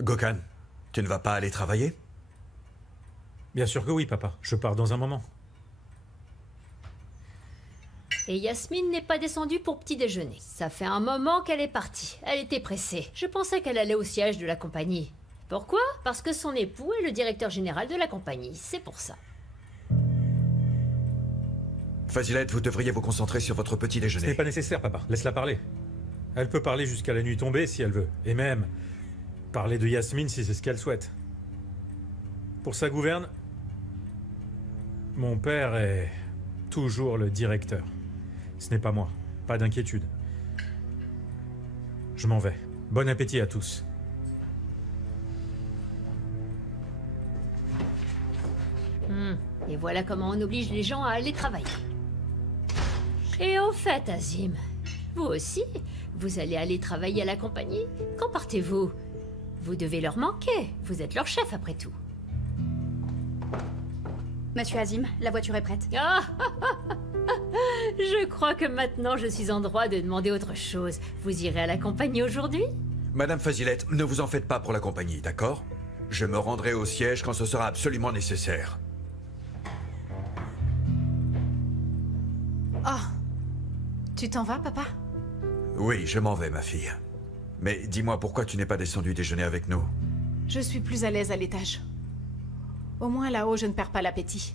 Gökhan, tu ne vas pas aller travailler? Bien sûr que oui, papa. Je pars dans un moment. Et Yasmine n'est pas descendue pour petit déjeuner. Ça fait un moment qu'elle est partie. Elle était pressée. Je pensais qu'elle allait au siège de la compagnie. Pourquoi? Parce que son époux est le directeur général de la compagnie. C'est pour ça. Fazilet, vous devriez vous concentrer sur votre petit Ce déjeuner. n'est pas nécessaire, papa. Laisse-la parler. Elle peut parler jusqu'à la nuit tombée si elle veut. Et même parler de Yasmine si c'est ce qu'elle souhaite. Pour sa gouverne, mon père est toujours le directeur. Ce n'est pas moi. Pas d'inquiétude. Je m'en vais. Bon appétit à tous. Et voilà comment on oblige les gens à aller travailler. Et au fait, Azim, vous aussi, vous allez aller travailler à la compagnie? Quand partez-vous? Vous devez leur manquer. Vous êtes leur chef après tout. Monsieur Azim, la voiture est prête. Ah Je crois que maintenant je suis en droit de demander autre chose. Vous irez à la compagnie aujourd'hui? Madame Fazilet, ne vous en faites pas pour la compagnie, d'accord? Je me rendrai au siège quand ce sera absolument nécessaire. Oh, tu t'en vas, papa? Oui, je m'en vais, ma fille. Mais dis-moi pourquoi tu n'es pas descendu déjeuner avec nous? Je suis plus à l'aise à l'étage. Au moins là-haut, je ne perds pas l'appétit.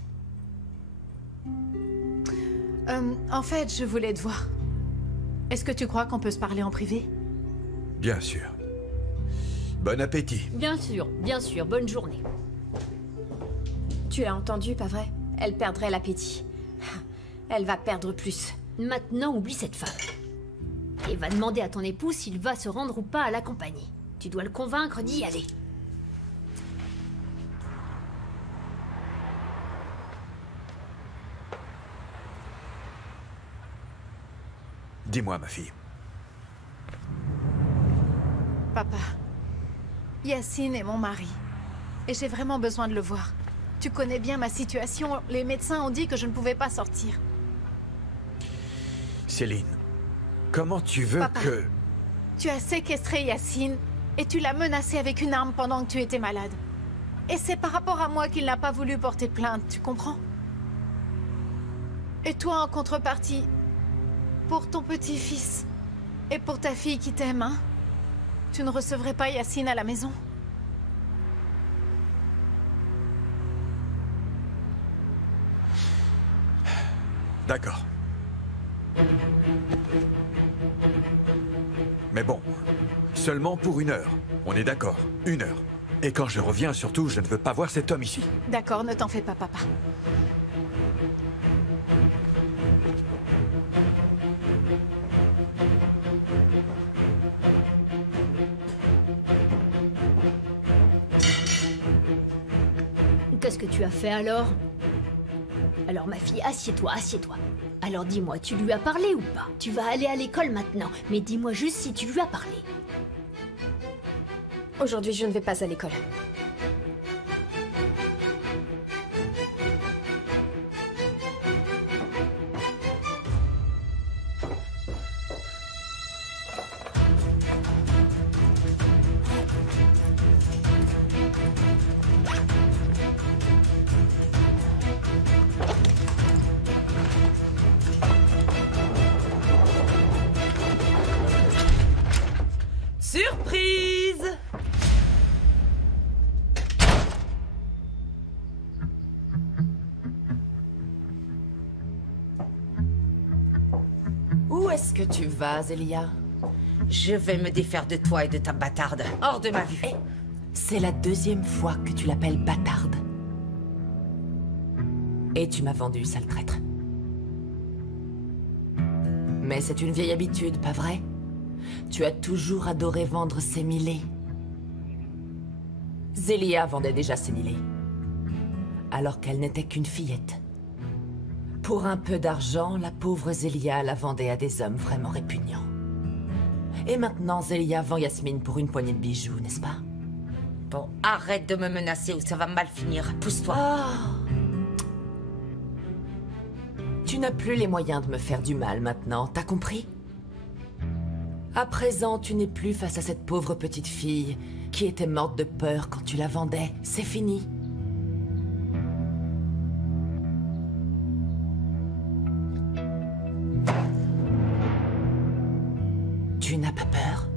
En fait, je voulais te voir. Est-ce que tu crois qu'on peut se parler en privé? Bien sûr. Bon appétit. Bien sûr, bonne journée. Tu l'as entendu, pas vrai? Elle perdrait l'appétit. Elle va perdre plus. Maintenant, oublie cette femme. Et va demander à ton époux s'il va se rendre ou pas à la compagnie. Tu dois le convaincre d'y aller. Dis-moi, ma fille. Papa, Yassine est mon mari. Et j'ai vraiment besoin de le voir. Tu connais bien ma situation. Les médecins ont dit que je ne pouvais pas sortir. Céline, comment tu veux Papa. que... Tu as séquestré Yassine et tu l'as menacé avec une arme pendant que tu étais malade. Et c'est par rapport à moi qu'il n'a pas voulu porter plainte, tu comprends? Et toi, en contrepartie, pour ton petit-fils et pour ta fille qui t'aime, hein, tu ne recevrais pas Yassine à la maison? D'accord. Mais bon, seulement pour 1 heure. On est d'accord, 1 heure. Et quand je reviens, surtout, je ne veux pas voir cet homme ici. D'accord, ne t'en fais pas, papa. Qu'est-ce que tu as fait alors? Alors ma fille, assieds-toi, assieds-toi. Alors dis-moi, tu lui as parlé ou pas? Tu vas aller à l'école maintenant, mais dis-moi juste si tu lui as parlé. Aujourd'hui, je ne vais pas à l'école. Surprise! Où est-ce que tu vas, Zélia? Je vais me défaire de toi et de ta bâtarde. Hors de ma vue. Eh, c'est la 2e fois que tu l'appelles bâtarde. Et tu m'as vendu, sale traître. Mais c'est une vieille habitude, pas vrai? Tu as toujours adoré vendre ses millets. Zélia vendait déjà ses millets. Alors qu'elle n'était qu'une fillette. Pour un peu d'argent, la pauvre Zélia la vendait à des hommes vraiment répugnants. Et maintenant, Zélia vend Yasmine pour une poignée de bijoux, n'est-ce pas? Bon, arrête de me menacer ou ça va mal finir. Pousse-toi. Oh. Tu n'as plus les moyens de me faire du mal maintenant, t'as compris? À présent, tu n'es plus face à cette pauvre petite fille qui était morte de peur quand tu la vendais. C'est fini. Tu n'as pas peur?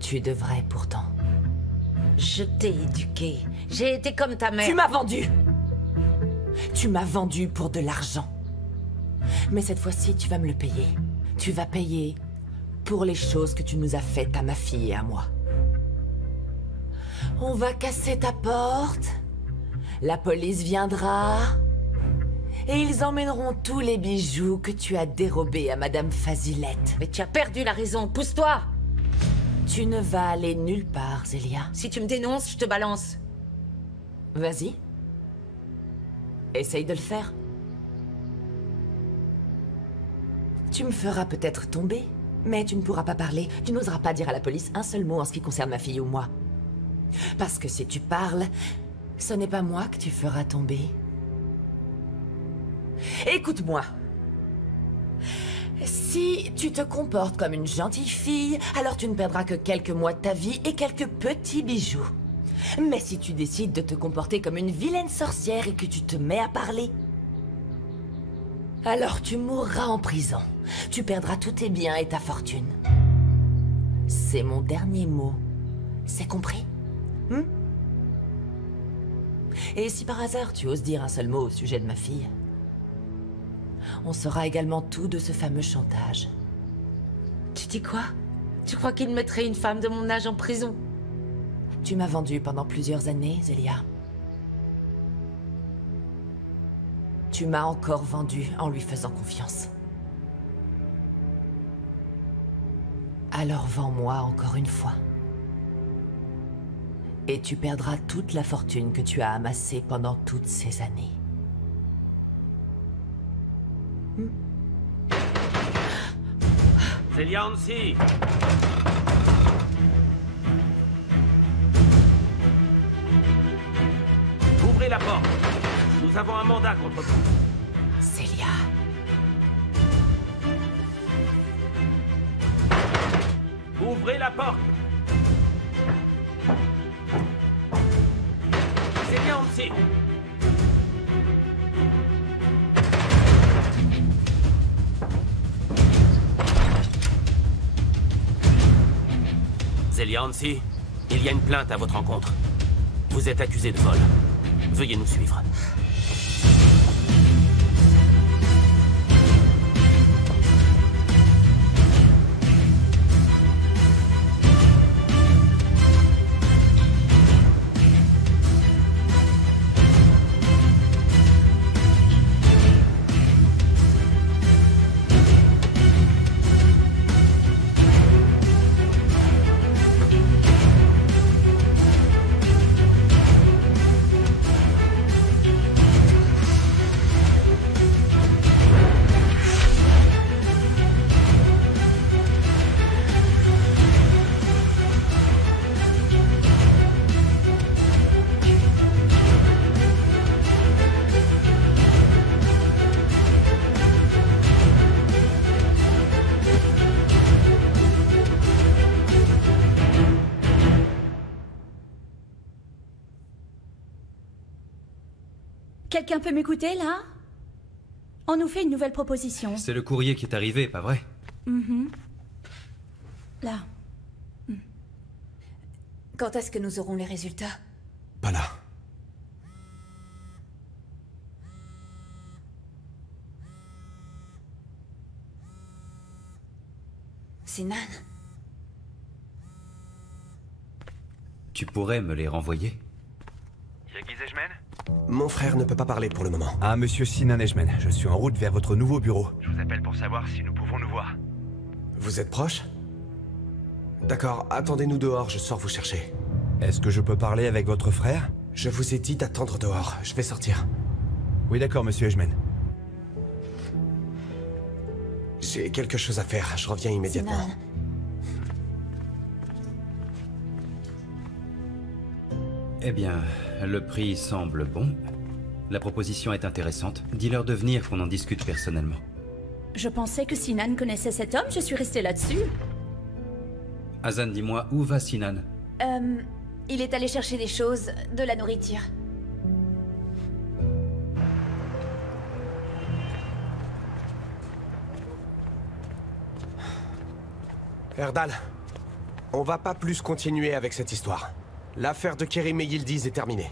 Tu devrais pourtant. Je t'ai éduqué. J'ai été comme ta mère. Tu m'as vendu! Tu m'as vendu pour de l'argent. Mais cette fois-ci, tu vas me le payer. Tu vas payer pour les choses que tu nous as faites à ma fille et à moi. On va casser ta porte. La police viendra. Et ils emmèneront tous les bijoux que tu as dérobés à Madame Fazilette. Mais tu as perdu la raison. Pousse-toi! Tu ne vas aller nulle part, Zélia. Si tu me dénonces, je te balance. Vas-y. Essaye de le faire. Tu me feras peut-être tomber, mais tu ne pourras pas parler. Tu n'oseras pas dire à la police un seul mot en ce qui concerne ma fille ou moi. Parce que si tu parles, ce n'est pas moi que tu feras tomber. Écoute-moi. Si tu te comportes comme une gentille fille, alors tu ne perdras que quelques mois de ta vie et quelques petits bijoux. Mais si tu décides de te comporter comme une vilaine sorcière et que tu te mets à parler, alors tu mourras en prison. Tu perdras tous tes biens et ta fortune. C'est mon dernier mot. C'est compris? Et si par hasard tu oses dire un seul mot au sujet de ma fille, on saura également tout de ce fameux chantage. Tu dis quoi? Tu crois qu'il mettrait une femme de mon âge en prison? Tu m'as vendu pendant plusieurs années, Zélia. Tu m'as encore vendu en lui faisant confiance. Alors vends-moi encore une fois. Et tu perdras toute la fortune que tu as amassée pendant toutes ces années. Zélia Hansi! Ouvrez la porte. Nous avons un mandat contre vous. Zélia. Ouvrez la porte. Zélia Hansi! Zélia Hansi, il y a une plainte à votre encontre. Vous êtes accusé de vol. Veuillez nous suivre. Quelqu'un peut m'écouter, là? On nous fait une nouvelle proposition. C'est le courrier qui est arrivé, pas vrai? Là. Quand est-ce que nous aurons les résultats? Pas là. Sinan? Tu pourrais me les renvoyer? Yagi Zejmen? Mon frère ne peut pas parler pour le moment. Ah, monsieur Sinan Ejmen, je suis en route vers votre nouveau bureau. Je vous appelle pour savoir si nous pouvons nous voir. Vous êtes proche? D'accord, attendez-nous dehors, je sors vous chercher. Est-ce que je peux parler avec votre frère? Je vous ai dit d'attendre dehors, je vais sortir. Oui, d'accord, monsieur Ejmen. J'ai quelque chose à faire, je reviens immédiatement. Sinan. Eh bien, le prix semble bon. La proposition est intéressante. Dis-leur de venir qu'on en discute personnellement. Je pensais que Sinan connaissait cet homme, je suis restée là-dessus. Hazan, dis-moi, où va Sinan? Il est allé chercher des choses, de la nourriture. Erdal, on va pas plus continuer avec cette histoire. L'affaire de Kerim et Yildiz est terminée.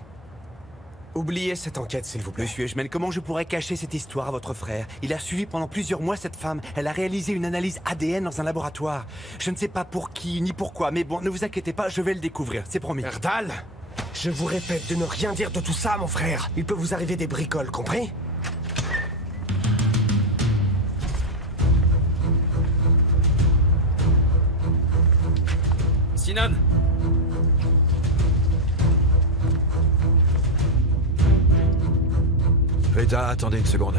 Oubliez cette enquête, s'il vous plaît. Monsieur Eshman, comment je pourrais cacher cette histoire à votre frère? Il a suivi pendant plusieurs mois cette femme. Elle a réalisé une analyse ADN dans un laboratoire. Je ne sais pas pour qui, ni pourquoi, mais bon, ne vous inquiétez pas, je vais le découvrir, c'est promis. Erdal, je vous répète de ne rien dire de tout ça, mon frère. Il peut vous arriver des bricoles, compris? Sinan! Rita, attendez une seconde.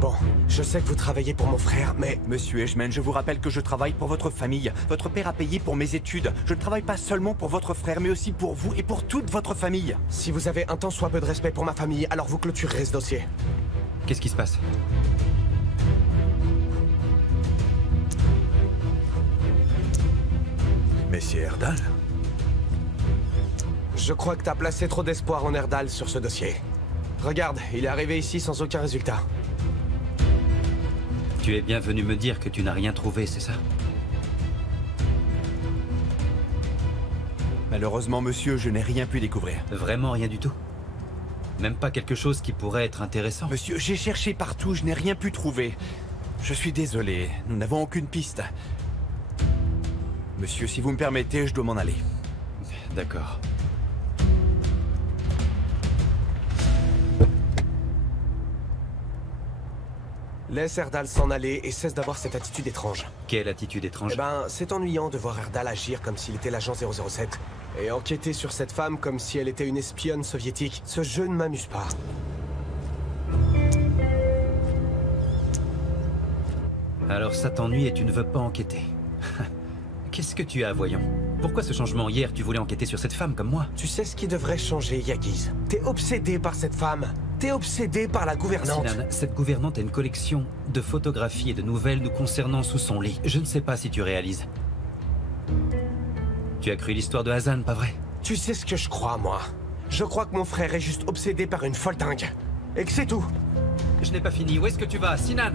Bon, je sais que vous travaillez pour mon frère, mais... Monsieur Eshman, je vous rappelle que je travaille pour votre famille. Votre père a payé pour mes études. Je ne travaille pas seulement pour votre frère, mais aussi pour vous et pour toute votre famille. Si vous avez un tant soit peu de respect pour ma famille, alors vous clôturerez ce dossier. Qu'est-ce qui se passe? Messieurs Erdal? Je crois que t'as placé trop d'espoir en Erdal sur ce dossier. Regarde, il est arrivé ici sans aucun résultat. Tu es bien venu me dire que tu n'as rien trouvé, c'est ça? Malheureusement, monsieur, je n'ai rien pu découvrir. Vraiment rien du tout? Même pas quelque chose qui pourrait être intéressant? Monsieur, j'ai cherché partout, je n'ai rien pu trouver. Je suis désolé, nous n'avons aucune piste. Monsieur, si vous me permettez, je dois m'en aller. D'accord. Laisse Erdal s'en aller et cesse d'avoir cette attitude étrange. Quelle attitude étrange? Eh ben, c'est ennuyant de voir Erdal agir comme s'il était l'agent 007. Et enquêter sur cette femme comme si elle était une espionne soviétique. Ce jeu ne m'amuse pas. Alors ça t'ennuie et tu ne veux pas enquêter. Qu'est-ce que tu as, voyons? Pourquoi ce changement hier? Tu voulais enquêter sur cette femme comme moi? Tu sais ce qui devrait changer, Yagiz. T'es obsédé par cette femme. T'es obsédé par la gouvernante. Sinan, cette gouvernante a une collection de photographies et de nouvelles nous concernant sous son lit. Je ne sais pas si tu réalises. Tu as cru l'histoire de Hazan, pas vrai? Tu sais ce que je crois, moi. Je crois que mon frère est juste obsédé par une folle dingue. Et que c'est tout. Je n'ai pas fini. Où est-ce que tu vas, Sinan?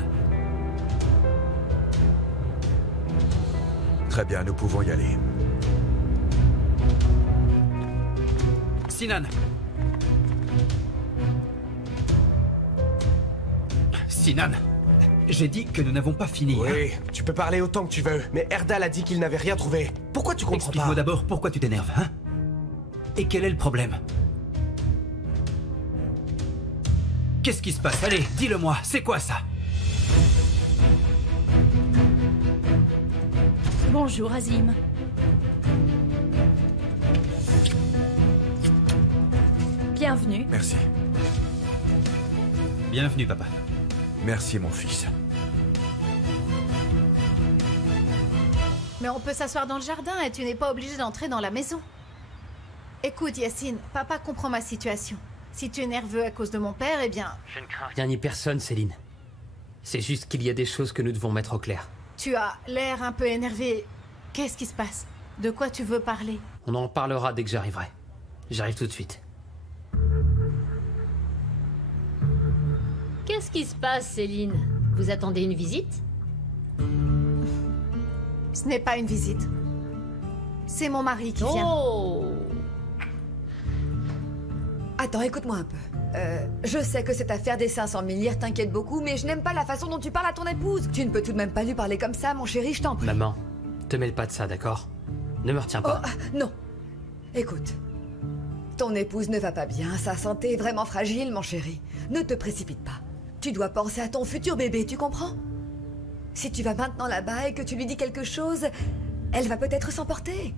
Très bien, nous pouvons y aller. Sinan! Sinan! J'ai dit que nous n'avons pas fini. Oui, tu peux parler autant que tu veux, mais Erdal a dit qu'il n'avait rien trouvé. Pourquoi tu comprends pas? Explique-moi d'abord pourquoi tu t'énerves, hein? Et quel est le problème? Qu'est-ce qui se passe? Allez, dis-le-moi, c'est quoi ça? Bonjour, Azim. Bienvenue. Merci. Bienvenue, papa. Merci, mon fils. Mais on peut s'asseoir dans le jardin et tu n'es pas obligé d'entrer dans la maison. Écoute, Yacine, papa comprend ma situation. Si tu es nerveux à cause de mon père, eh bien... Je ne crains rien ni personne, Céline. C'est juste qu'il y a des choses que nous devons mettre au clair. Tu as l'air un peu énervé. Qu'est-ce qui se passe? De quoi tu veux parler? On en parlera dès que j'arriverai. J'arrive tout de suite. Qu'est-ce qui se passe, Céline? Vous attendez une visite? Ce n'est pas une visite. C'est mon mari qui vient. Oh! Attends, écoute-moi un peu. Je sais que cette affaire des 500 000 lire t'inquiète beaucoup, mais je n'aime pas la façon dont tu parles à ton épouse. Tu ne peux tout de même pas lui parler comme ça, mon chéri, je t'en prie. Maman, te mêle pas de ça, d'accord? Ne me retiens pas. Oh, non. Écoute. Ton épouse ne va pas bien, sa santé est vraiment fragile, mon chéri. Ne te précipite pas. Tu dois penser à ton futur bébé, tu comprends? Si tu vas maintenant là-bas et que tu lui dis quelque chose, elle va peut-être s'emporter.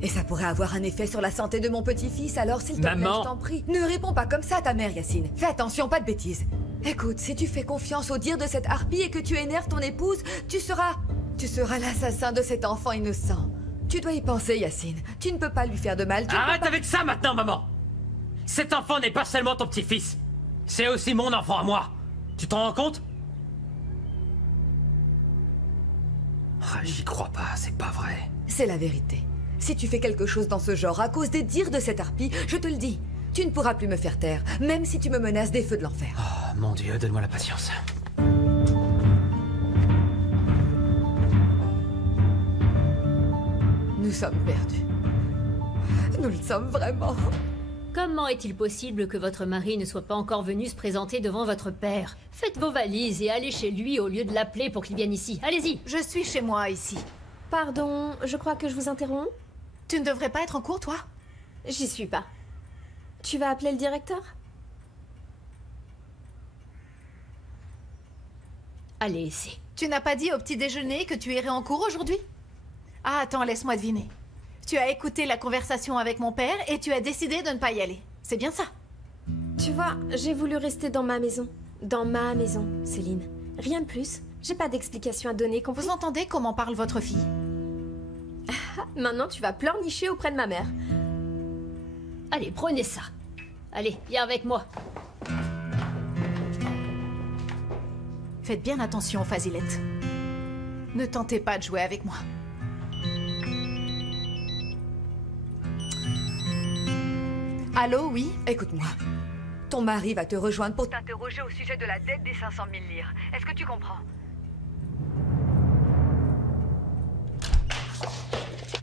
Et ça pourrait avoir un effet sur la santé de mon petit-fils, alors s'il te plaît, je t'en prie. Ne réponds pas comme ça à ta mère, Yacine. Fais attention, pas de bêtises. Écoute, si tu fais confiance au dire de cette harpie et que tu énerves ton épouse, tu seras l'assassin de cet enfant innocent. Tu dois y penser, Yacine. Tu ne peux pas lui faire de mal. Arrête avec ça maintenant, maman! Cet enfant n'est pas seulement ton petit-fils. C'est aussi mon enfant à moi. Tu t'en rends compte? J'y crois pas, c'est pas vrai. C'est la vérité. Si tu fais quelque chose dans ce genre à cause des dires de cette harpie, je te le dis, tu ne pourras plus me faire taire, même si tu me menaces des feux de l'enfer. Oh, mon Dieu, donne-moi la patience. Nous sommes perdus. Nous le sommes vraiment. Comment est-il possible que votre mari ne soit pas encore venu se présenter devant votre père? Faites vos valises et allez chez lui au lieu de l'appeler pour qu'il vienne ici. Allez-y. Je suis chez moi, ici. Pardon, je crois que je vous interromps. Tu ne devrais pas être en cours, toi? J'y suis pas. Tu vas appeler le directeur? Allez, essaie. Tu n'as pas dit au petit déjeuner que tu irais en cours aujourd'hui? Ah, attends, laisse-moi deviner. Tu as écouté la conversation avec mon père et tu as décidé de ne pas y aller. C'est bien ça? Tu vois, j'ai voulu rester dans ma maison. Dans ma maison, Céline. Rien de plus. J'ai pas d'explication à donner, compris? Vous entendez comment parle votre fille? Maintenant, tu vas pleurnicher auprès de ma mère. Allez, prenez ça. Allez, viens avec moi. Faites bien attention, Fazilette. Ne tentez pas de jouer avec moi. Allô, oui? Écoute-moi. Ton mari va te rejoindre pour t'interroger au sujet de la dette des 500 000 lire. Est-ce que tu comprends?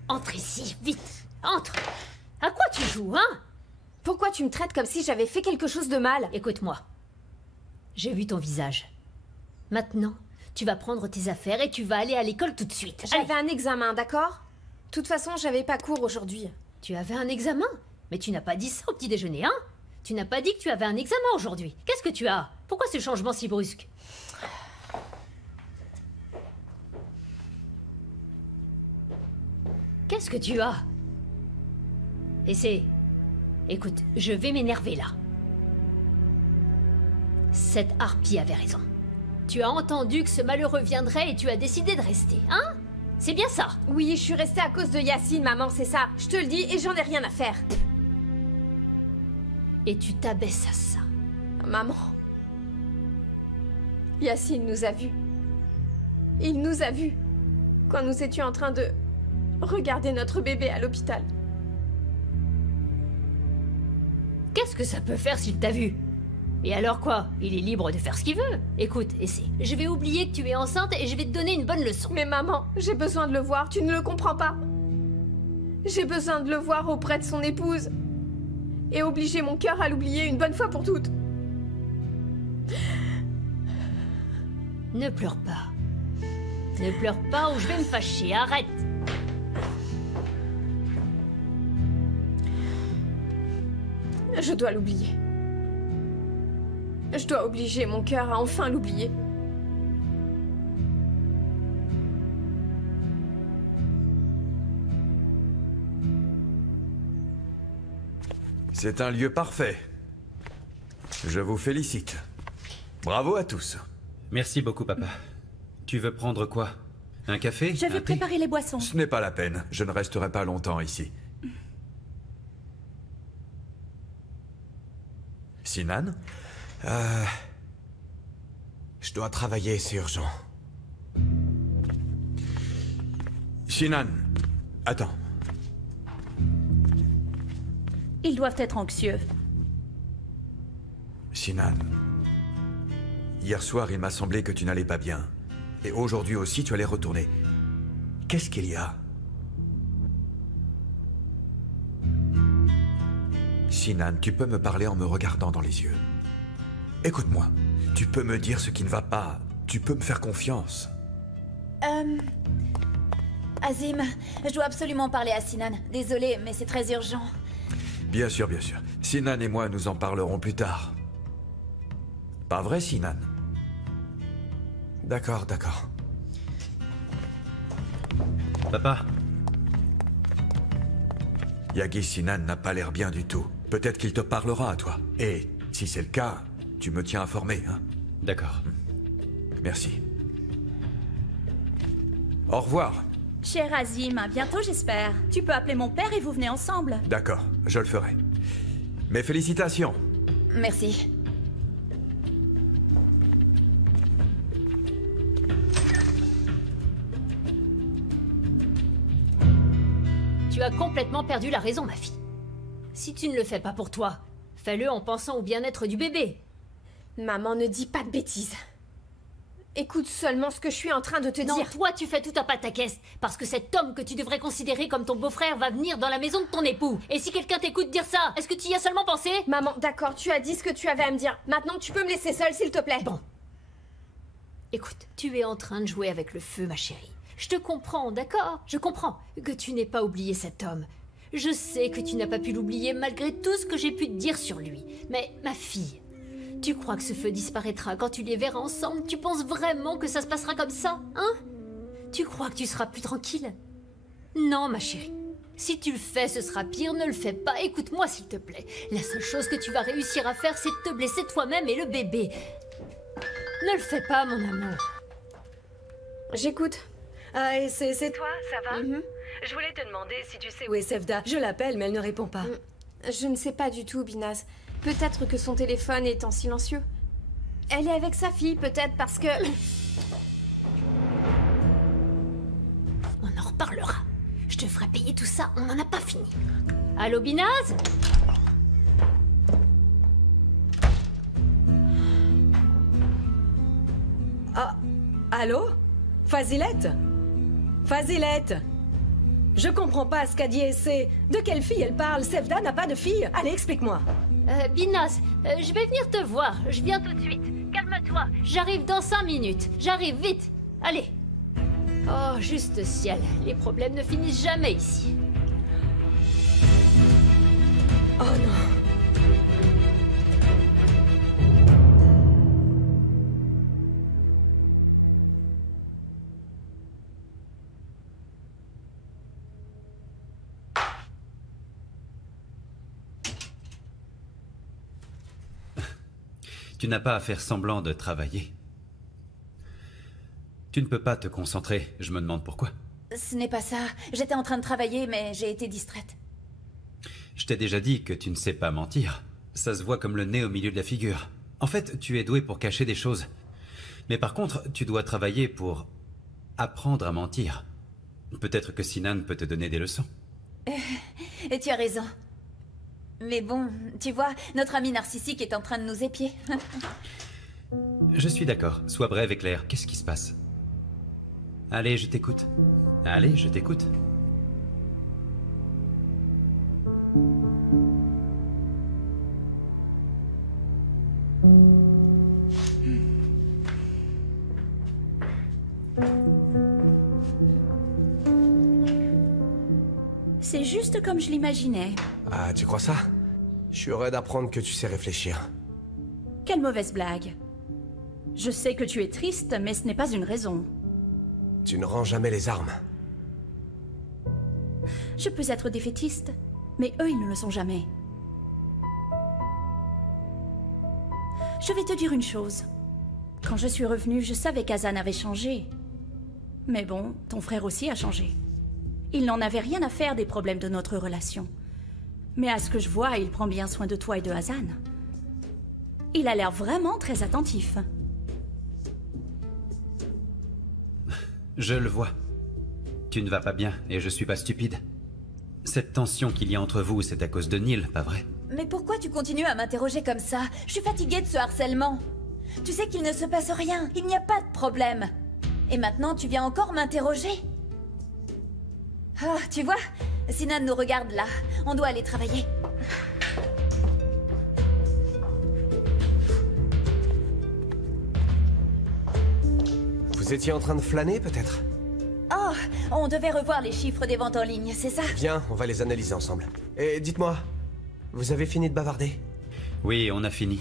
Entre ici, vite. Entre. À quoi tu joues, hein? Pourquoi tu me traites comme si j'avais fait quelque chose de mal? Écoute-moi. J'ai vu ton visage. Maintenant, tu vas prendre tes affaires et tu vas aller à l'école tout de suite. J'avais un examen, d'accord? De toute façon, j'avais pas cours aujourd'hui. Tu avais un examen? Mais tu n'as pas dit ça au petit déjeuner, hein? Tu n'as pas dit que tu avais un examen aujourd'hui. Qu'est-ce que tu as? Pourquoi ce changement si brusque? Qu'est-ce que tu as? Et c'est... Écoute, je vais m'énerver là. Cette harpie avait raison. Tu as entendu que ce malheureux viendrait et tu as décidé de rester, hein? C'est bien ça? Oui, je suis restée à cause de Yacine, maman, c'est ça. Je te le dis et j'en ai rien à faire. Et tu t'abaisses à ça. Maman. Yacine nous a vus. Il nous a vus. Quand nous étions en train de regarder notre bébé à l'hôpital. Qu'est-ce que ça peut faire s'il t'a vu? Et alors quoi? Il est libre de faire ce qu'il veut. Écoute, essaie. Je vais oublier que tu es enceinte et je vais te donner une bonne leçon. Mais maman, j'ai besoin de le voir, tu ne le comprends pas. J'ai besoin de le voir auprès de son épouse. Et obliger mon cœur à l'oublier une bonne fois pour toutes. Ne pleure pas. Ne pleure pas ou je vais me fâcher, arrête. Je dois l'oublier. Je dois obliger mon cœur à enfin l'oublier. C'est un lieu parfait. Je vous félicite. Bravo à tous. Merci beaucoup, papa. Tu veux prendre quoi? Un café? Je vais préparer les boissons. Ce n'est pas la peine. Je ne resterai pas longtemps ici. Sinan? Je dois travailler, c'est urgent. Sinan, attends. Ils doivent être anxieux. Sinan, hier soir, il m'a semblé que tu n'allais pas bien. Et aujourd'hui aussi, tu allais retourner. Qu'est-ce qu'il y a? Sinan, tu peux me parler en me regardant dans les yeux. Écoute-moi, tu peux me dire ce qui ne va pas. Tu peux me faire confiance. Azim, je dois absolument parler à Sinan. Désolée, mais c'est très urgent. Bien sûr, bien sûr. Sinan et moi, nous en parlerons plus tard. Pas vrai, Sinan? D'accord, d'accord. Papa. Yagi Sinan n'a pas l'air bien du tout. Peut-être qu'il te parlera à toi. Et si c'est le cas, tu me tiens informé, hein? D'accord. Merci. Au revoir. Cher Azim, à bientôt j'espère. Tu peux appeler mon père et vous venez ensemble. D'accord, je le ferai. Mes félicitations. Merci. as complètement perdu la raison, ma fille. Si tu ne le fais pas pour toi, fais-le en pensant au bien-être du bébé. Maman, ne dis pas de bêtises. Écoute seulement ce que je suis en train de te Non, dire. toi, tu fais tout à pataquès. Parce que cet homme que tu devrais considérer comme ton beau-frère va venir dans la maison de ton époux. Et si quelqu'un t'écoute dire ça, est-ce que tu y as seulement pensé? Maman, d'accord, tu as dit ce que tu avais à me dire. Maintenant, tu peux me laisser seule, s'il te plaît. Bon. Écoute, tu es en train de jouer avec le feu, ma chérie. Je te comprends, d'accord? Je comprends que tu n'aies pas oublié cet homme. Je sais que tu n'as pas pu l'oublier malgré tout ce que j'ai pu te dire sur lui. Mais, ma fille, tu crois que ce feu disparaîtra quand tu les verras ensemble? Tu penses vraiment que ça se passera comme ça, hein? Tu crois que tu seras plus tranquille? Non, ma chérie. Si tu le fais, ce sera pire. Ne le fais pas. Écoute-moi, s'il te plaît. La seule chose que tu vas réussir à faire, c'est de te blesser toi-même et le bébé. Ne le fais pas, mon amour. J'écoute. Ah, et c'est toi, ça va? Je voulais te demander si tu sais où est Sevda. Je l'appelle, mais elle ne répond pas. Je ne sais pas du tout, Binaz. Peut-être que son téléphone est en silencieux. Elle est avec sa fille, peut-être parce que... On en reparlera. Je te ferai payer tout ça, on n'en a pas fini. Allô, Binaz? Ah, allô? Fazilette? Fazilette? Je comprends pas ce qu'a dit Essay. De quelle fille elle parle? Sevda n'a pas de fille. Allez, explique-moi. Binaz, je vais venir te voir. Je viens tout de suite. Calme-toi. J'arrive dans 5 minutes. J'arrive vite. Allez. Oh, juste ciel. Les problèmes ne finissent jamais ici. Oh non. Tu n'as pas à faire semblant de travailler. Tu ne peux pas te concentrer, je me demande pourquoi. Ce n'est pas ça. J'étais en train de travailler, mais j'ai été distraite. Je t'ai déjà dit que tu ne sais pas mentir. Ça se voit comme le nez au milieu de la figure. En fait, tu es doué pour cacher des choses. Mais par contre, tu dois travailler pour apprendre à mentir. Peut-être que Sinan peut te donner des leçons. Et tu as raison. Mais bon, tu vois, notre ami narcissique est en train de nous épier. Je suis d'accord. Sois brève et claire. Qu'est-ce qui se passe? Allez, je t'écoute. Allez, je t'écoute. C'est juste comme je l'imaginais. Ah, tu crois ça? Je suis heureux d'apprendre que tu sais réfléchir. Quelle mauvaise blague. Je sais que tu es triste, mais ce n'est pas une raison. Tu ne rends jamais les armes. Je peux être défaitiste, mais eux, ils ne le sont jamais. Je vais te dire une chose. Quand je suis revenue, je savais qu'Azan avait changé. Mais bon, ton frère aussi a changé. Il n'en avait rien à faire des problèmes de notre relation. Mais à ce que je vois, il prend bien soin de toi et de Hazan. Il a l'air vraiment très attentif. Je le vois. Tu ne vas pas bien et je suis pas stupide. Cette tension qu'il y a entre vous, c'est à cause de Neil, pas vrai? Mais pourquoi tu continues à m'interroger comme ça? Je suis fatiguée de ce harcèlement. Tu sais qu'il ne se passe rien. Il n'y a pas de problème. Et maintenant, tu viens encore m'interroger? Ah, tu vois, Sinan nous regarde là. On doit aller travailler. Vous étiez en train de flâner, peut-être? Oh, on devait revoir les chiffres des ventes en ligne, c'est ça? Viens, on va les analyser ensemble. Et dites-moi, vous avez fini de bavarder? Oui, on a fini.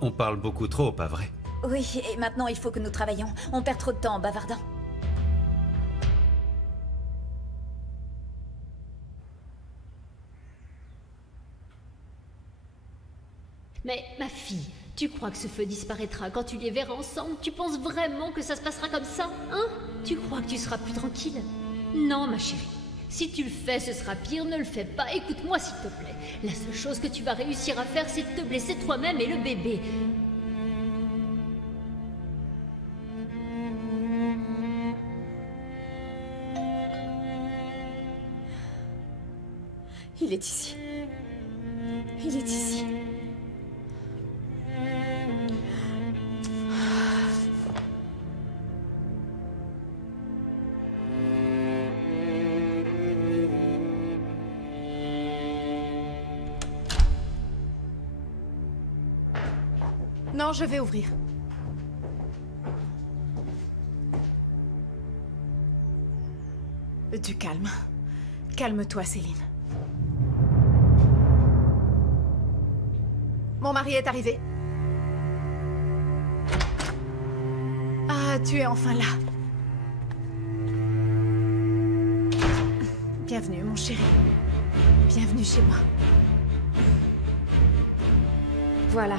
On parle beaucoup trop, pas vrai? Oui, et maintenant il faut que nous travaillions. On perd trop de temps en bavardant. Mais, ma fille, tu crois que ce feu disparaîtra quand tu les verras ensemble? Tu penses vraiment que ça se passera comme ça, hein? Tu crois que tu seras plus tranquille? Non, ma chérie. Si tu le fais, ce sera pire. Ne le fais pas. Écoute-moi, s'il te plaît. La seule chose que tu vas réussir à faire, c'est de te blesser toi-même et le bébé. Il est ici. Il est ici. Non, je vais ouvrir. Du calme. Calme-toi, Céline. Mon mari est arrivé. Ah, tu es enfin là. Bienvenue, mon chéri. Bienvenue chez moi. Voilà.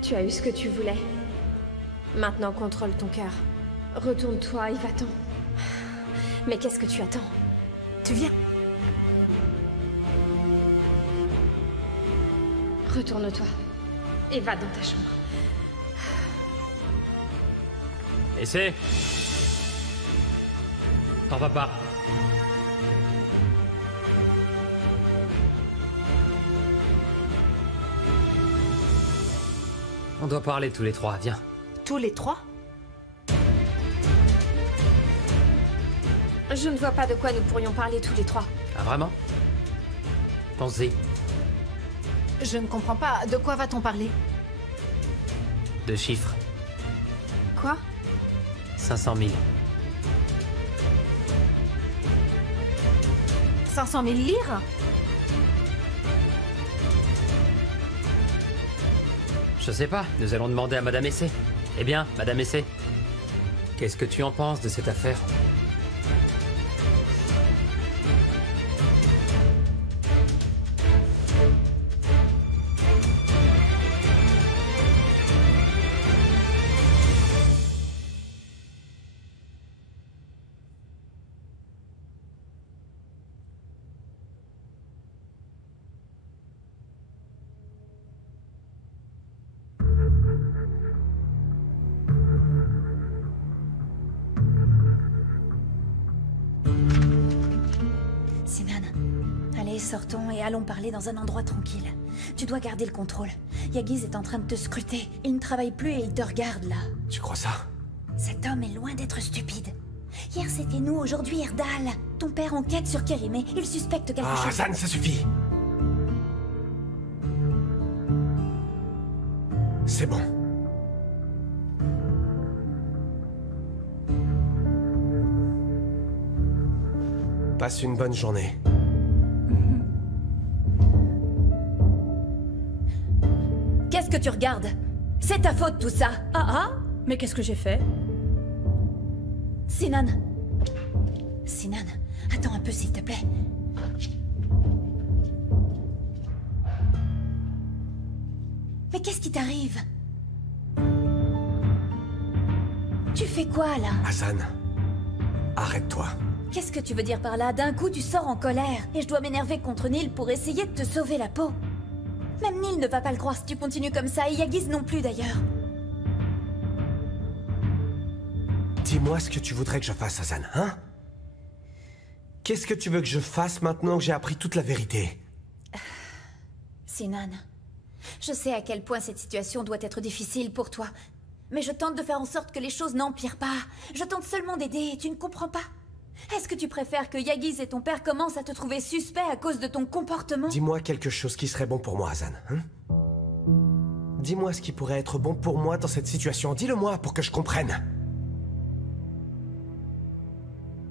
Tu as eu ce que tu voulais. Maintenant, contrôle ton cœur. Retourne-toi et va-t'en. Mais qu'est-ce que tu attends? Tu viens. Retourne-toi. Et va dans ta chambre. Et c'est... T'en vas pas. On doit parler tous les trois, viens. Tous les trois? Je ne vois pas de quoi nous pourrions parler tous les trois. Ah vraiment? Pense-y. Je ne comprends pas. De quoi va-t-on parler? De chiffres. Quoi? 500 000. 500 000 lire? Je sais pas, nous allons demander à Madame Essay. Eh bien, Madame Essay, qu'est-ce que tu en penses de cette affaire? Sortons et allons parler dans un endroit tranquille. Tu dois garder le contrôle. Yagiz est en train de te scruter. Il ne travaille plus et il te regarde là. Tu crois ça? Cet homme est loin d'être stupide. Hier c'était nous, aujourd'hui Erdal. Ton père enquête sur Kérimé. Il suspecte quelque chose. Hassan, ça suffit. C'est bon. Passe une bonne journée. Qu'est-ce que tu regardes? C'est ta faute tout ça. Ah? Mais qu'est-ce que j'ai fait? Sinan. Sinan, attends un peu s'il te plaît. Mais qu'est-ce qui t'arrive? Tu fais quoi là? Hassan, arrête-toi. Qu'est-ce que tu veux dire par là? D'un coup tu sors en colère et je dois m'énerver contre Neil pour essayer de te sauver la peau. Même Neil ne va pas le croire si tu continues comme ça, et Yagiz non plus d'ailleurs. Dis-moi ce que tu voudrais que je fasse, Hassan, hein? Qu'est-ce que tu veux que je fasse maintenant que j'ai appris toute la vérité? Sinan, je sais à quel point cette situation doit être difficile pour toi. Mais je tente de faire en sorte que les choses n'empirent pas. Je tente seulement d'aider, et tu ne comprends pas? Est-ce que tu préfères que Yagiz et ton père commencent à te trouver suspect à cause de ton comportement? Dis-moi quelque chose qui serait bon pour moi, Hassan, hein? Dis-moi ce qui pourrait être bon pour moi dans cette situation. Dis-le-moi pour que je comprenne.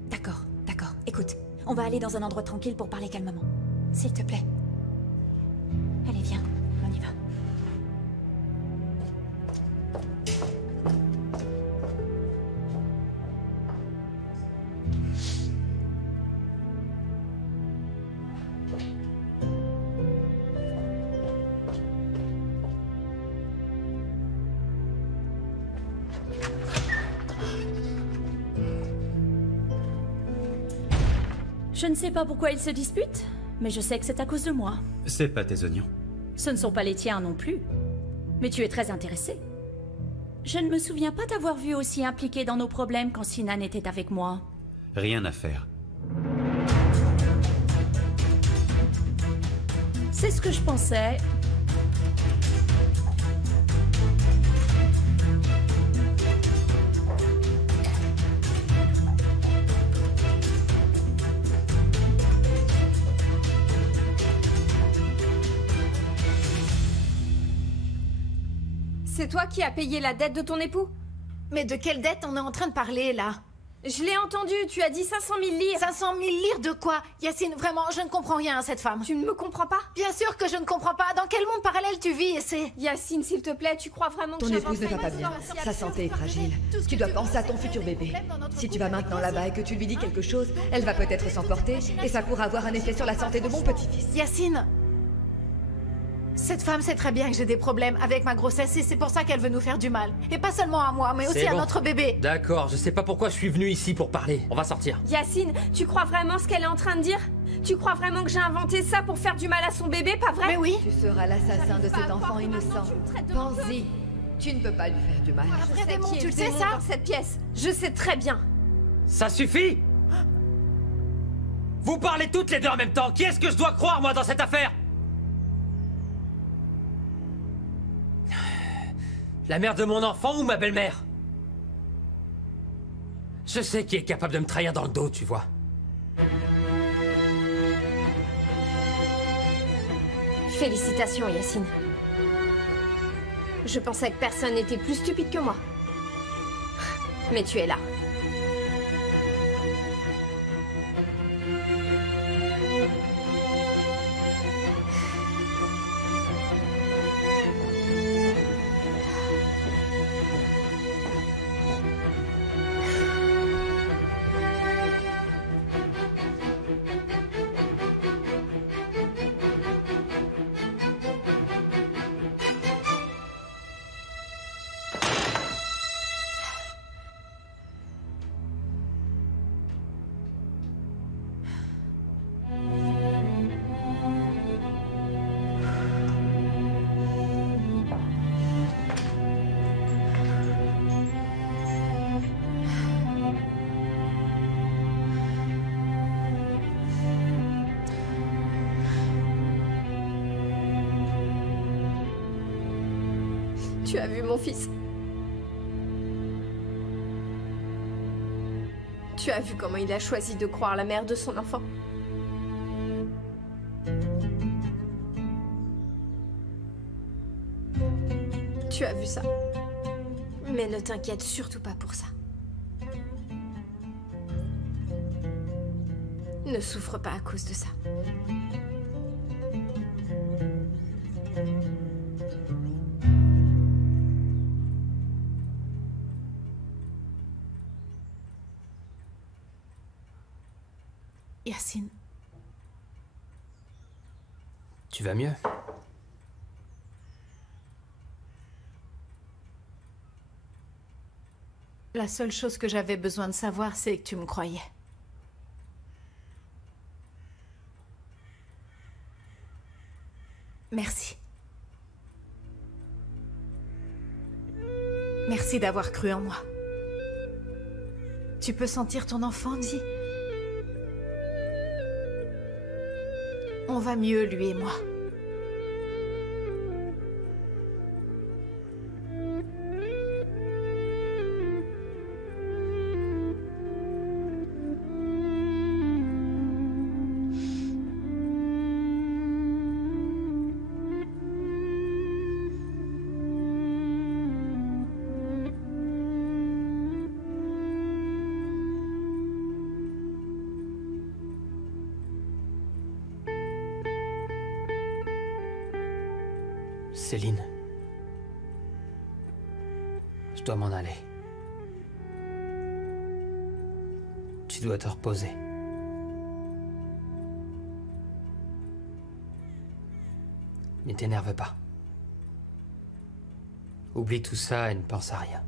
D'accord, d'accord. Écoute, on va aller dans un endroit tranquille pour parler calmement. S'il te plaît. Allez, viens, on y va. Je ne sais pas pourquoi ils se disputent, mais je sais que c'est à cause de moi. C'est pas tes oignons. Ce ne sont pas les tiens non plus. Mais tu es très intéressé. Je ne me souviens pas t'avoir vu aussi impliqué dans nos problèmes quand Sinan était avec moi. Rien à faire. C'est ce que je pensais. C'est toi qui as payé la dette de ton époux? Mais de quelle dette on est en train de parler, là? Je l'ai entendu, tu as dit 500 000 livres. 500 000 livres de quoi? Yacine, vraiment, je ne comprends rien à cette femme. Tu ne me comprends pas? Bien sûr que je ne comprends pas. Dans quel monde parallèle tu vis, c'est... Yacine, s'il te plaît, tu crois vraiment que ton épouse ne va pas bien. Sa santé est fragile. Tu dois penser à ton futur bébé. Si tu vas maintenant là-bas et que tu lui dis quelque chose, elle va peut-être s'emporter et ça pourra avoir un effet sur la santé de mon petit-fils. Yacine, cette femme sait très bien que j'ai des problèmes avec ma grossesse et c'est pour ça qu'elle veut nous faire du mal. Et pas seulement à moi, mais aussi à notre bébé. D'accord, je sais pas pourquoi je suis venu ici pour parler. On va sortir. Yacine, tu crois vraiment ce qu'elle est en train de dire? Tu crois vraiment que j'ai inventé ça pour faire du mal à son bébé, pas vrai? Mais oui. Tu seras l'assassin de cet enfant innocent. Pense-y. Tu ne peux pas lui faire du mal. Je sais qui tu le sais ça? Dans cette pièce. Je sais très bien. Ça suffit! Vous parlez toutes les deux en même temps. Qui est-ce que je dois croire, moi, dans cette affaire? La mère de mon enfant ou ma belle-mère? Je sais qui est capable de me trahir dans le dos, tu vois. Félicitations, Yacine. Je pensais que personne n'était plus stupide que moi. Mais tu es là. Tu as vu mon fils? Tu as vu comment il a choisi de croire la mère de son enfant? Tu as vu ça? Mais ne t'inquiète surtout pas pour ça. Ne souffre pas à cause de ça. Yacine. Tu vas mieux? La seule chose que j'avais besoin de savoir, c'est que tu me croyais. Merci. Merci d'avoir cru en moi. Tu peux sentir ton enfant, dis? On va mieux, lui et moi. Céline. Je dois m'en aller. Tu dois te reposer. Ne t'énerve pas. Oublie tout ça et ne pense à rien.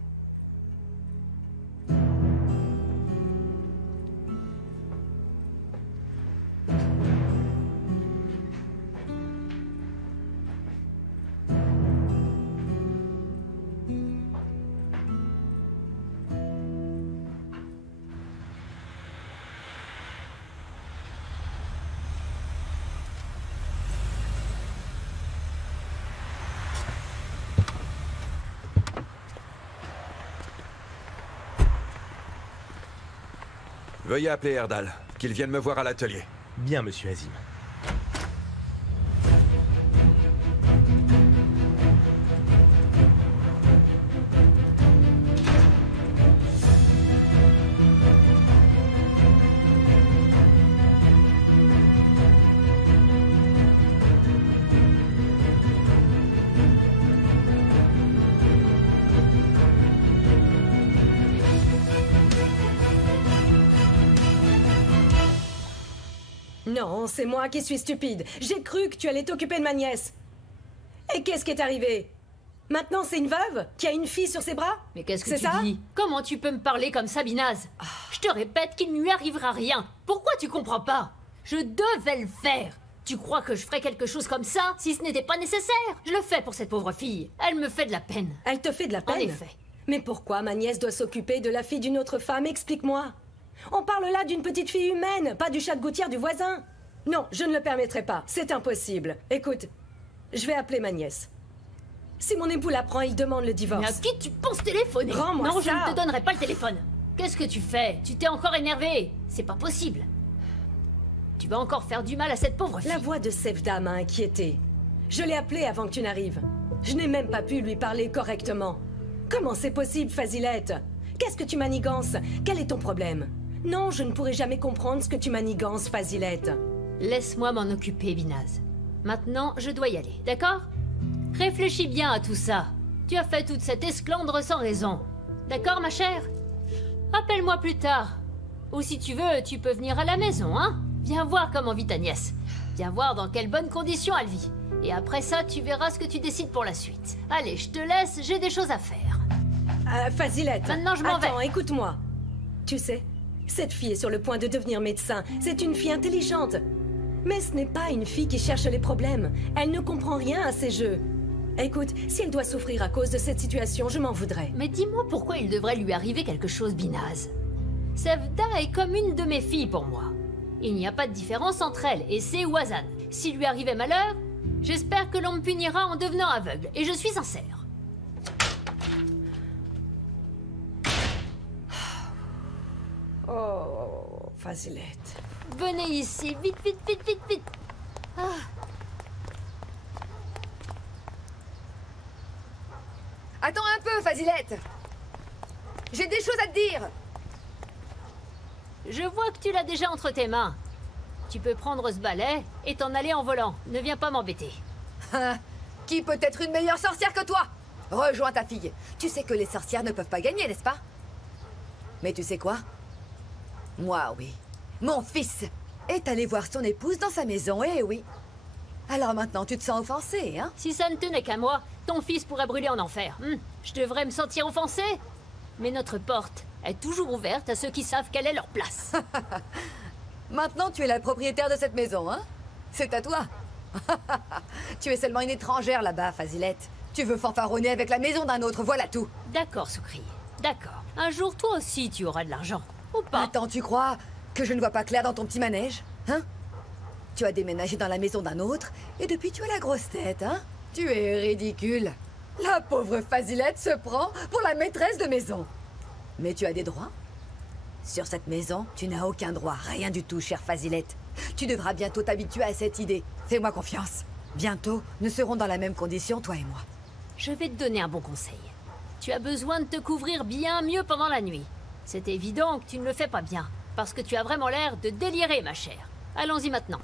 Veuillez appeler Erdal, qu'il vienne me voir à l'atelier. Bien, monsieur Azim. Non, c'est moi qui suis stupide. J'ai cru que tu allais t'occuper de ma nièce. Et qu'est-ce qui est arrivé? Maintenant, c'est une veuve qui a une fille sur ses bras? Mais qu'est-ce que tu dis? Comment tu peux me parler comme ça, Binaz? Je te répète qu'il ne lui arrivera rien. Pourquoi tu comprends pas? Je devais le faire. Tu crois que je ferais quelque chose comme ça si ce n'était pas nécessaire? Je le fais pour cette pauvre fille. Elle me fait de la peine. Elle te fait de la peine? En effet. Mais pourquoi ma nièce doit s'occuper de la fille d'une autre femme? Explique-moi. On parle là d'une petite fille humaine, pas du chat de gouttière du voisin. Non, je ne le permettrai pas. C'est impossible. Écoute, je vais appeler ma nièce. Si mon époux l'apprend, il demande le divorce. Mais à qui tu penses téléphoner? Rends-moi Non, ça. je ne te donnerai pas le téléphone. Qu'est-ce que tu fais? Tu t'es encore énervé. C'est pas possible. Tu vas encore faire du mal à cette pauvre fille. La voix de Sevda m'a inquiétée. Je l'ai appelée avant que tu n'arrives. Je n'ai même pas pu lui parler correctement. Comment c'est possible, Fazilette? Qu'est-ce que tu manigances? Quel est ton problème? Non, je ne pourrai jamais comprendre ce que tu manigances, Fazilette. Laisse-moi m'en occuper, Binaz. Maintenant, je dois y aller, d'accord? Réfléchis bien à tout ça. Tu as fait toute cette esclandre sans raison. D'accord, ma chère? Appelle-moi plus tard. Ou si tu veux, tu peux venir à la maison, hein? Viens voir comment vit ta nièce. Viens voir dans quelles bonnes conditions elle vit. Et après ça, tu verras ce que tu décides pour la suite. Allez, je te laisse, j'ai des choses à faire. Fazilette. Maintenant, je m'en vais. Attends, écoute-moi. Tu sais, cette fille est sur le point de devenir médecin. C'est une fille intelligente. Mais ce n'est pas une fille qui cherche les problèmes. Elle ne comprend rien à ces jeux. Écoute, si elle doit souffrir à cause de cette situation, je m'en voudrais. Mais dis-moi pourquoi il devrait lui arriver quelque chose, Binaz. Sevda est comme une de mes filles pour moi. Il n'y a pas de différence entre elle et c'est Wazan. S'il lui arrivait malheur, j'espère que l'on me punira en devenant aveugle. Et je suis sincère. Oh, Fazilette. Venez ici, vite, vite, vite, vite, vite. Ah. Attends un peu, Fazilette. J'ai des choses à te dire. Je vois que tu l'as déjà entre tes mains. Tu peux prendre ce balai et t'en aller en volant. Ne viens pas m'embêter. Qui peut être une meilleure sorcière que toi? Rejoins ta fille. Tu sais que les sorcières ne peuvent pas gagner, n'est-ce pas? Mais tu sais quoi? Moi, oui. Mon fils est allé voir son épouse dans sa maison, eh oui. Alors maintenant, tu te sens offensé, hein? Si ça ne tenait qu'à moi, ton fils pourrait brûler en enfer. Je devrais me sentir offensé? Mais notre porte est toujours ouverte à ceux qui savent quelle est leur place. Maintenant, tu es la propriétaire de cette maison, hein? C'est à toi. Tu es seulement une étrangère là-bas, Fazilette. Tu veux fanfaronner avec la maison d'un autre, voilà tout. D'accord, Soukri. D'accord. Un jour, toi aussi, tu auras de l'argent. Ou pas. Attends, tu crois que je ne vois pas clair dans ton petit manège? Hein? Tu as déménagé dans la maison d'un autre, et depuis tu as la grosse tête, hein? Tu es ridicule. La pauvre Fazilette se prend pour la maîtresse de maison. Mais tu as des droits? Sur cette maison, tu n'as aucun droit, rien du tout, chère Fazilette. Tu devras bientôt t'habituer à cette idée. Fais-moi confiance. Bientôt, nous serons dans la même condition, toi et moi. Je vais te donner un bon conseil. Tu as besoin de te couvrir bien mieux pendant la nuit. C'est évident que tu ne le fais pas bien, parce que tu as vraiment l'air de délirer, ma chère. Allons-y maintenant.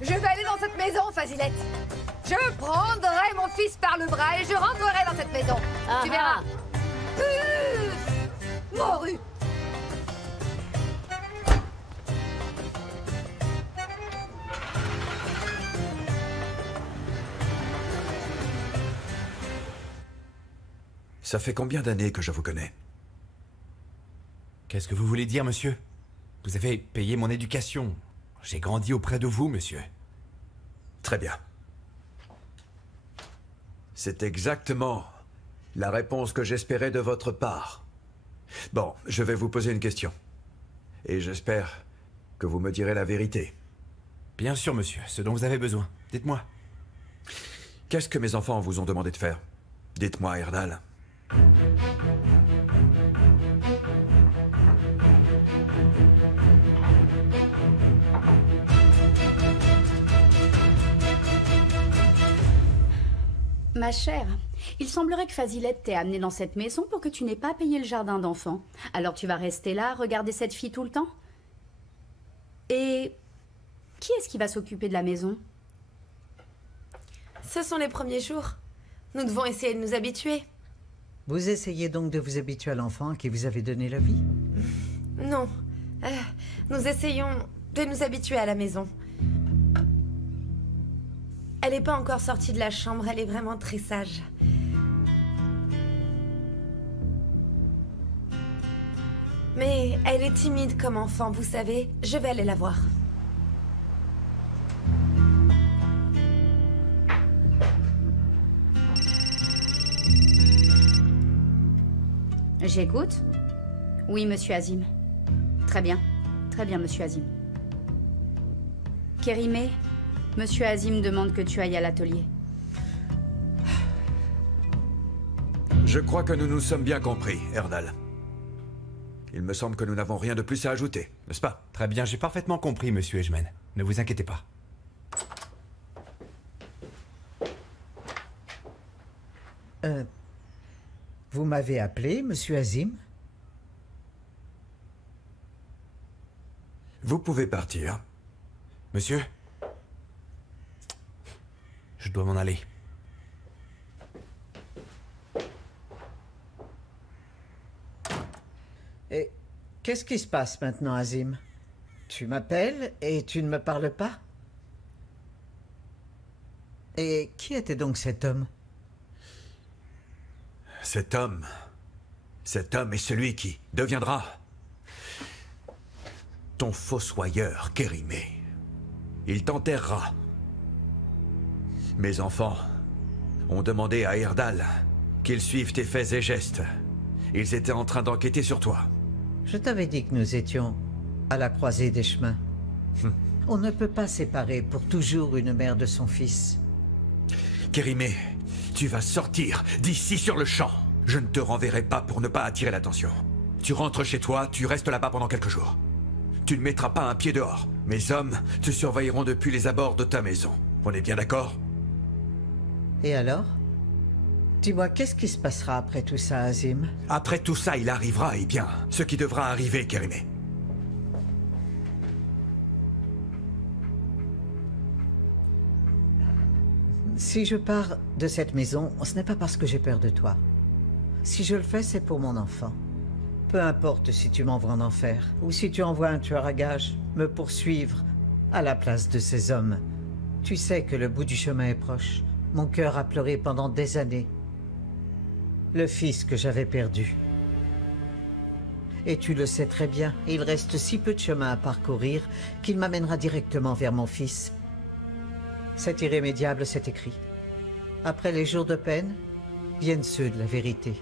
Je vais aller dans cette maison, Fazilette. Je prendrai mon fils par le bras et je rentrerai dans cette maison. Tu verras. Morue. Ça fait combien d'années que je vous connais? Qu'est-ce que vous voulez dire, monsieur? Vous avez payé mon éducation. J'ai grandi auprès de vous, monsieur. Très bien. C'est exactement la réponse que j'espérais de votre part. Bon, je vais vous poser une question. Et j'espère que vous me direz la vérité. Bien sûr, monsieur. Ce dont vous avez besoin. Dites-moi. Qu'est-ce que mes enfants vous ont demandé de faire? Dites-moi, Erdal. Ma chère, il semblerait que Fazilette t'ait amenée dans cette maison pour que tu n'aies pas payé le jardin d'enfants. Alors tu vas rester là, regarder cette fille tout le temps? Et qui est-ce qui va s'occuper de la maison? Ce sont les premiers jours. Nous devons essayer de nous habituer. Vous essayez donc de vous habituer à l'enfant à qui vous avez donné la vie? Non. Nous essayons de nous habituer à la maison. Elle n'est pas encore sortie de la chambre, elle est vraiment très sage. Mais elle est timide comme enfant, vous savez. Je vais aller la voir. J'écoute. Oui, monsieur Azim. Très bien, monsieur Azim. Kérimé, monsieur Azim demande que tu ailles à l'atelier. Je crois que nous nous sommes bien compris, Erdal. Il me semble que nous n'avons rien de plus à ajouter, n'est-ce pas? Très bien, j'ai parfaitement compris, monsieur Edgeman. Ne vous inquiétez pas. Vous m'avez appelé, monsieur Azim? Vous pouvez partir. Monsieur? Je dois m'en aller. Et qu'est-ce qui se passe maintenant, Azim? Tu m'appelles et tu ne me parles pas? Et qui était donc cet homme? Cet homme est celui qui deviendra ton fossoyeur, Kérimé. Il t'enterrera. Mes enfants ont demandé à Erdal qu'ils suivent tes faits et gestes. Ils étaient en train d'enquêter sur toi. Je t'avais dit que nous étions à la croisée des chemins. On ne peut pas séparer pour toujours une mère de son fils. Kérimé, tu vas sortir d'ici sur le champ. Je ne te renverrai pas pour ne pas attirer l'attention. Tu rentres chez toi, tu restes là-bas pendant quelques jours. Tu ne mettras pas un pied dehors. Mes hommes te surveilleront depuis les abords de ta maison. On est bien d'accord? Et alors? Dis-moi, qu'est-ce qui se passera après tout ça, Azim? Après tout ça, il arrivera, eh bien, ce qui devra arriver, Kérimé. Si je pars de cette maison, ce n'est pas parce que j'ai peur de toi. Si je le fais, c'est pour mon enfant. Peu importe si tu m'envoies en enfer, ou si tu envoies un tueur à gages me poursuivre à la place de ces hommes. Tu sais que le bout du chemin est proche. Mon cœur a pleuré pendant des années. Le fils que j'avais perdu. Et tu le sais très bien, il reste si peu de chemin à parcourir qu'il m'amènera directement vers mon fils. C'est irrémédiable, c'est écrit. Après les jours de peine, viennent ceux de la vérité.